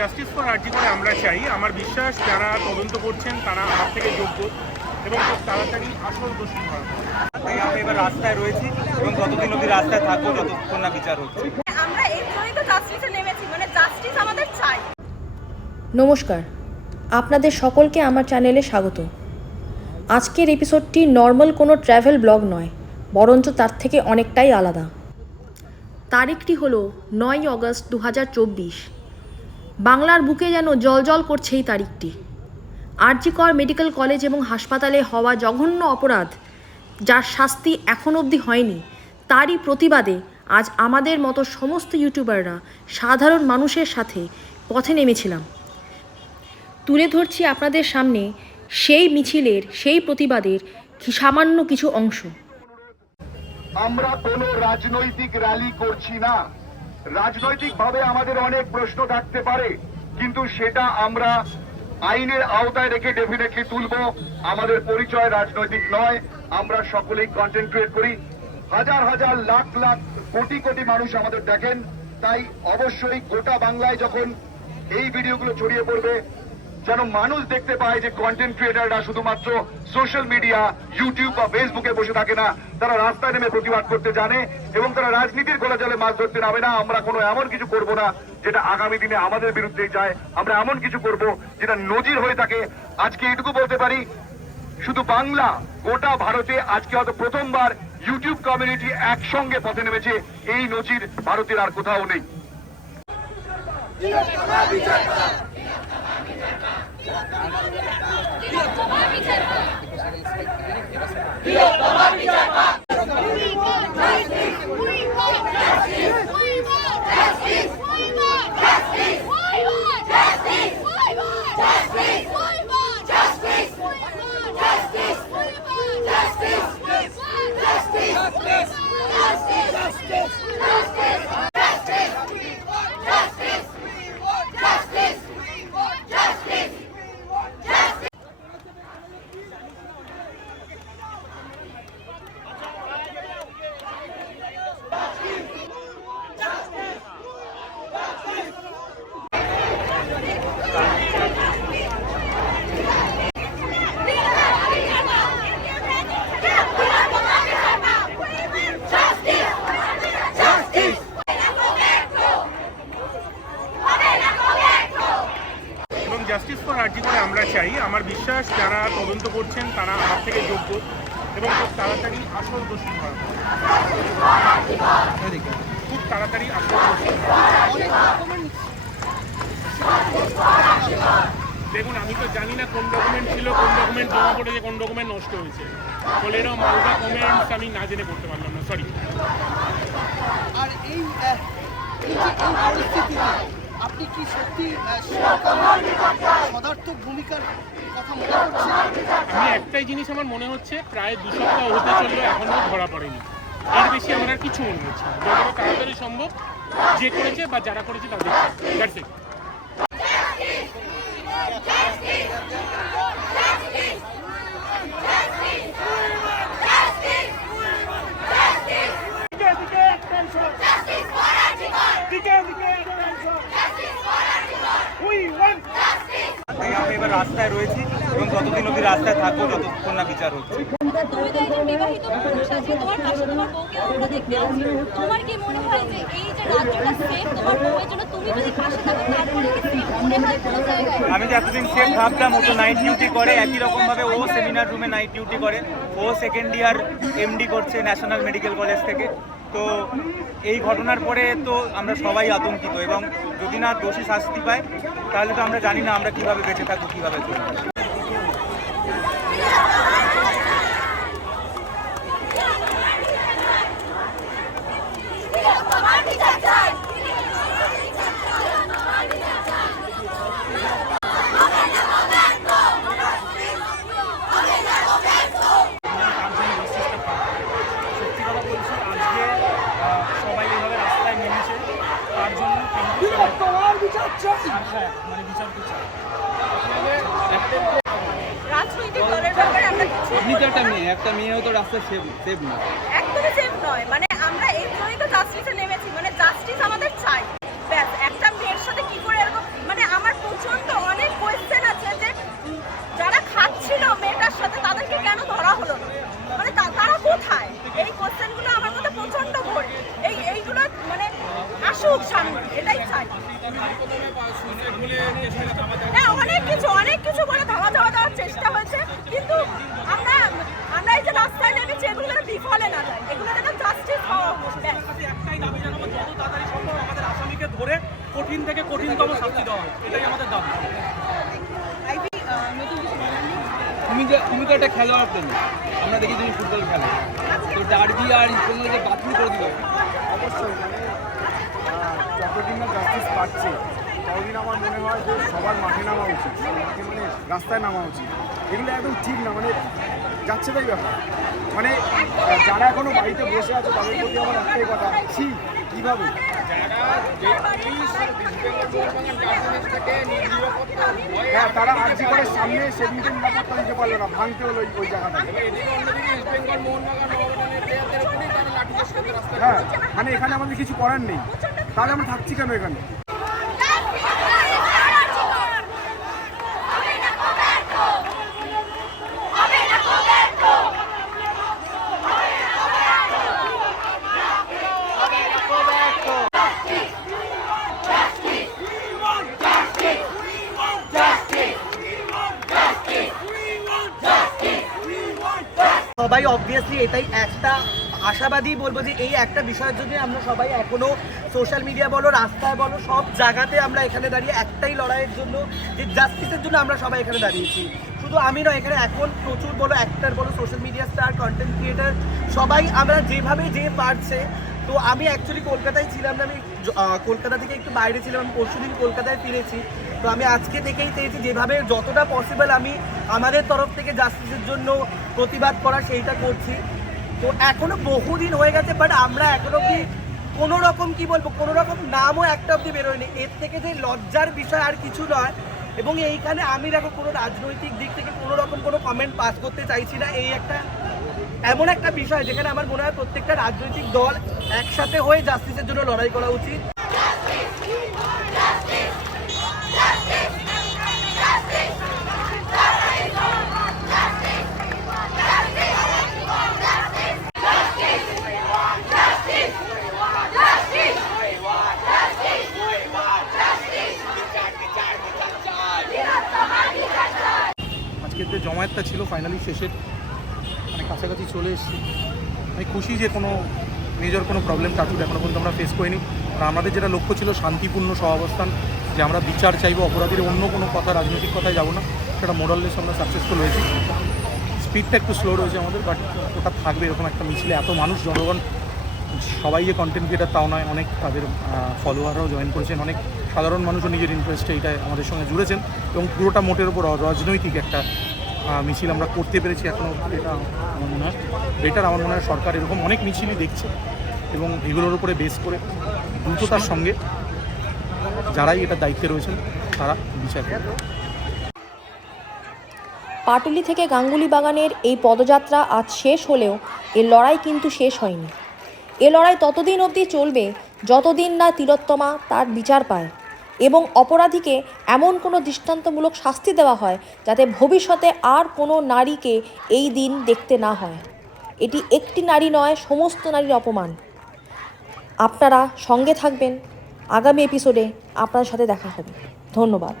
Justice for আরজি করে আমরা চাই। আমার বিশ্বাস যারা তদন্ত করছেন তারা আমার থেকে যোগ্য এবং খুব তাড়াতাড়ি আসল দোষী ধরা হবে। তাই আমরা এবার রাস্তায় রয়েছি এবং ততদিন অবধি রাস্তায় থাকবো যতক্ষণ না বিচার হচ্ছে। আমরা এই জন্যই তো জাস্টিসে নেমেছি, মানে জাস্টিস আমাদের চাই। নমস্কার, আপনাদের সকলকে আমার চ্যানেলে স্বাগত। আজকের এপিসোডটি নর্মাল কোনো ট্র্যাভেল ব্লগ নয়, বরঞ্চ তার থেকে অনেকটাই আলাদা। তারিখটি হলো 9 অগস্ট 2024। বাংলার বুকে যেন জ্বলজ্বল করছে এই তারিখটি। আরজি কর মেডিকেল কলেজ এবং হাসপাতালে হওয়া জঘন্য অপরাধ, যার শাস্তি এখন অবধি হয়নি, তারই প্রতিবাদে আজ আমাদের মতো সমস্ত ইউটিউবাররা সাধারণ মানুষের সাথে পথে নেমেছিলাম। তুলে ধরছি আপনাদের সামনে সেই মিছিলের, সেই প্রতিবাদের সামান্য কিছু অংশ। আমরা কোনো রাজনৈতিক র্যালি করছি না। রাজনৈতিকভাবে আমাদের অনেক প্রশ্ন থাকতে পারে, কিন্তু সেটা আমরা আইনের আওতায় রেখে ডেফিনেটলি তুলব। আমাদের পরিচয় রাজনৈতিক নয়, আমরা সকলেই কন্টেন্ট ক্রিয়েট করি। হাজার হাজার লাখ লাখ কোটি কোটি মানুষ আমাদের দেখেন, তাই অবশ্যই গোটা বাংলায় যখন এই ভিডিওগুলো ছড়িয়ে পড়বে, যেন মানুষ দেখতে পায় যে কন্টেন্ট ক্রিয়েটাররা শুধুমাত্র সোশ্যাল মিডিয়া, ইউটিউব বা ফেসবুকে বসে থাকে না, তারা রাস্তায় নেমে প্রতিবাদ করতে জানে এবং তারা রাজনীতির গোলা জলে মাছ ধরতে নামে না। আমরা কোনো এমন কিছু করব না যেটা আগামী দিনে আমাদের বিরুদ্ধে যায়। আমরা এমন কিছু করব যেটা নজির হয়ে থাকে। আজকে এটুকু বলতে পারি, শুধু বাংলা, গোটা ভারতে আজকে হয়তো প্রথমবার ইউটিউব কমিউনিটি একসঙ্গে পথে নেমেছে। এই নজির ভারতের আর কোথাও নেই। জাস্টিস ফর আরজি করে আমরা চাই। আমার বিশ্বাস যারা তদন্ত করছেন তারা আমার থেকে যোগ্য এবং খুব তাড়াতাড়ি আসল দোষী ধরা হবে। খুব তাড়াতাড়ি আসল দোষী। দেখুন, আমি তো জানি না কোন ডকুমেন্ট ছিল, কোন ডকুমেন্ট জমা পড়েছে, কোন ডকুমেন্ট নষ্ট হয়েছে। ফলে এরকম মালদা কমেন্টস আমি না জেনে করতে পারলাম না, সরি। আর এই পরিস্থিতিতে আপনি কি সত্যি সদার্থক ভূমিকার কথা মনে করছেন? আমি একটাই জিনিস আমার মনে হচ্ছে, প্রায় 2 সপ্তাহ হতে চললো, এখনো ধরা পড়েনি। এর বেশি আমার আর কিছু মনে হচ্ছে না। যতটা তাড়াতাড়ি সম্ভব যে করেছে বা যারা করেছে তাদের দ্যাটস ইট। তাই আমরা এবার রাস্তায় রয়েছি এবং ততদিন অবধি রাস্তায় থাকবো যতক্ষণ না বিচার হচ্ছে। তুমি তো একজন বিবাহিত পুরুষ, আজকে তোমার পাশে তোমার বউকে আমরা দেখতে আসছি। তোমার কি মনে হয় যে এই যে রাজ্যটা সেফ তোমার বউয়ের জন্য? তুমি যদি পাশে থাকো তারপরে কি সেফ মনে হয় কোনো জায়গায়? আমি যে এতদিন সেফ ভাবতাম, ও তো নাইট ডিউটি করে, একই রকমভাবে ও সেমিনার রুমে নাইট ডিউটি করে। ও সেকেন্ড ইয়ার এমডি করছে ন্যাশনাল মেডিকেল কলেজ থেকে। তো এই ঘটনার পরে তো আমরা সবাই আতঙ্কিত এবং যদি না দোষী শাস্তি পায় তাহলে তো আমরা জানি না আমরা কিভাবে বেঁচে থাকবো, কিভাবে চলবো। সত্যি কথা বলছি, আজকে সবাই এইভাবে রাস্তায় নেমেছে, তার জন্য মানে বিচার তো চাই। রাজনৈতিক দলের ব্যাপারে আমরা কিছু আপনি তো একটা মেয়েও তো রাস্তায় সেভ না, একদমই সেফ নয়। মানে আমরা এই জন্যই তো জাস্টিসে নেমেছি, মানে জাস্টিস আমাদের চাই। ব্যাস, একটা মেয়ের সাথে কি করে এরকম, মানে হ্যাঁ, অনেক কিছু বলে ধাওয়া দেওয়ার চেষ্টা হয়েছে, কিন্তু আমরা এই যে রাস্তায় নেমেছি এগুলো যেন বিফলে না যায়, এগুলো যেন জাস্টিস হওয়া একটাই দাবি জানাবো, যত তাড়াতাড়ি সম্ভব আমাদের আসামিকে ধরে কঠিন থেকে কঠিনতম শাস্তি দেওয়া হয়, এটাই আমাদের দাবি। তুমি তো একটা খেলোয়াড় প্রেমী, আমরা দেখি তুমি ফুটবল খেলো, তো ডার্বি আর ইস্টবেঙ্গল যে বাতিল করে দিল, অবশ্যই যতদিন না জাস্টিস পাচ্ছে ততদিন আমার মনে হয় যে সবার মাঠে নামা উচিত, মাঠে মানে রাস্তায় নামা উচিত। এগুলো একদম ঠিক না, মানে যাচ্ছে তাই ব্যাপার। মানে যারা এখনো বাড়িতে বসে আছে তাদের প্রতি আমার একটাই কথা, ছি কীভাবে হ্যাঁ তারা আর্জি করে সামনে সেদিনকে নিরাপত্তা দিতে পারলো না, ভাঙতে হলো ওই জায়গাটা। হ্যাঁ মানে এখানে আমাদের কিছু করার নেই, তাহলে আমরা থাকছি কেন এখানে? সবাই অবভিয়াসলি এটাই একটা আশাবাদী বলবো যে এই একটা বিষয়ের জন্য আমরা সবাই এখনো সোশ্যাল মিডিয়া বলো, রাস্তায় বলো, সব জায়গাতে আমরা এখানে দাঁড়িয়ে একটাই লড়াইয়ের জন্য, যে জাস্টিসের জন্য আমরা সবাই এখানে দাঁড়িয়েছি। শুধু আমি নয়, এখানে এখন প্রচুর বলো অ্যাক্টর বলো, social media star, content creator, সবাই আমরা যেভাবে যে পারছে। তো আমি অ্যাকচুয়ালি কলকাতায় ছিলাম না, আমি কলকাতা থেকে একটু বাইরে ছিলাম, আমি পরশুদিন কলকাতায় ফিরেছি। তো আমি আজকে দেখেই চেয়েছি যেভাবে যতটা পসিবল আমি আমাদের তরফ থেকে জাস্টিসের জন্য প্রতিবাদ করা সেইটা করছি। তো এখনো বহুদিন হয়ে গেছে, বাট আমরা এখনো কি কোনো রকম কি বলবো, কোনো রকম নামও একটা অবধি বেরোয়নি। এর থেকে যে লজ্জার বিষয় আর কিছু নয়। এবং এইখানে আমি দেখো কোনো রাজনৈতিক দিক থেকে কোনো রকম কোনো কমেন্ট পাস করতে চাইছি না। এই একটা এমন একটা বিষয় যেখানে আমার মনে হয় প্রত্যেকটা রাজনৈতিক দল একসাথে হয়ে জাস্টিসের জন্য লড়াই করা উচিত। আজকের যে জমায়েতটা ছিল ফাইনালি শেষের মানে কাছাকাছি চলে এসেছি। আমি খুশি যে কোনো মেজর কোনো প্রবলেম টাচুট এখনো পর্যন্ত আমরা ফেস করিনি। আর আমাদের যেটা লক্ষ্য ছিল শান্তিপূর্ণ সহাবস্থান, যে আমরা বিচার চাইবো, অপরাধীর অন্য কোনো কথা, রাজনৈতিক কথায় যাবো না, সেটা মোরাললেস আমরা সাকসেসফুল হয়েছি। স্পিডটা একটু স্লো রয়েছে আমাদের, বাট ওটা থাকবে। এরকম একটা মিছিলে এত মানুষ, জনগণ, সবাই যে কন্টেন্ট ক্রিয়েটার তাও নয়, অনেক তাদের ফলোয়াররাও জয়েন করেছেন, অনেক সাধারণ মানুষও নিজের ইন্টারেস্টে এটা আমাদের সঙ্গে জুড়েছেন, এবং পুরোটা মোটের উপর রাজনৈতিক একটা মিছিল আমরা করতে পেরেছি এখনও। এটা আমার মনে হয় বেটার। আমার মনে হয় সরকার এরকম অনেক মিছিলই দেখছে, এবং এগুলোর উপরে বেস করে দ্রুততার সঙ্গে যারাই এটা দায়িত্বে রয়েছেন তারা বিচার করবে। পাটুলি থেকে গাঙ্গুলি বাগানের এই পদযাত্রা আজ শেষ হলেও এর লড়াই কিন্তু শেষ হয়নি। এ লড়াই ততদিন অবধি চলবে যতদিন না তিলোত্তমা তার বিচার পায় এবং অপরাধীকে এমন কোনো দৃষ্টান্তমূলক শাস্তি দেওয়া হয় যাতে ভবিষ্যতে আর কোনো নারীকে এই দিন দেখতে না হয়। এটি একটি নারী নয়, সমস্ত নারীর অপমান। আপনারা সঙ্গে থাকবেন, আগামী এপিসোডে আপনার সাথে দেখা হবে। ধন্যবাদ।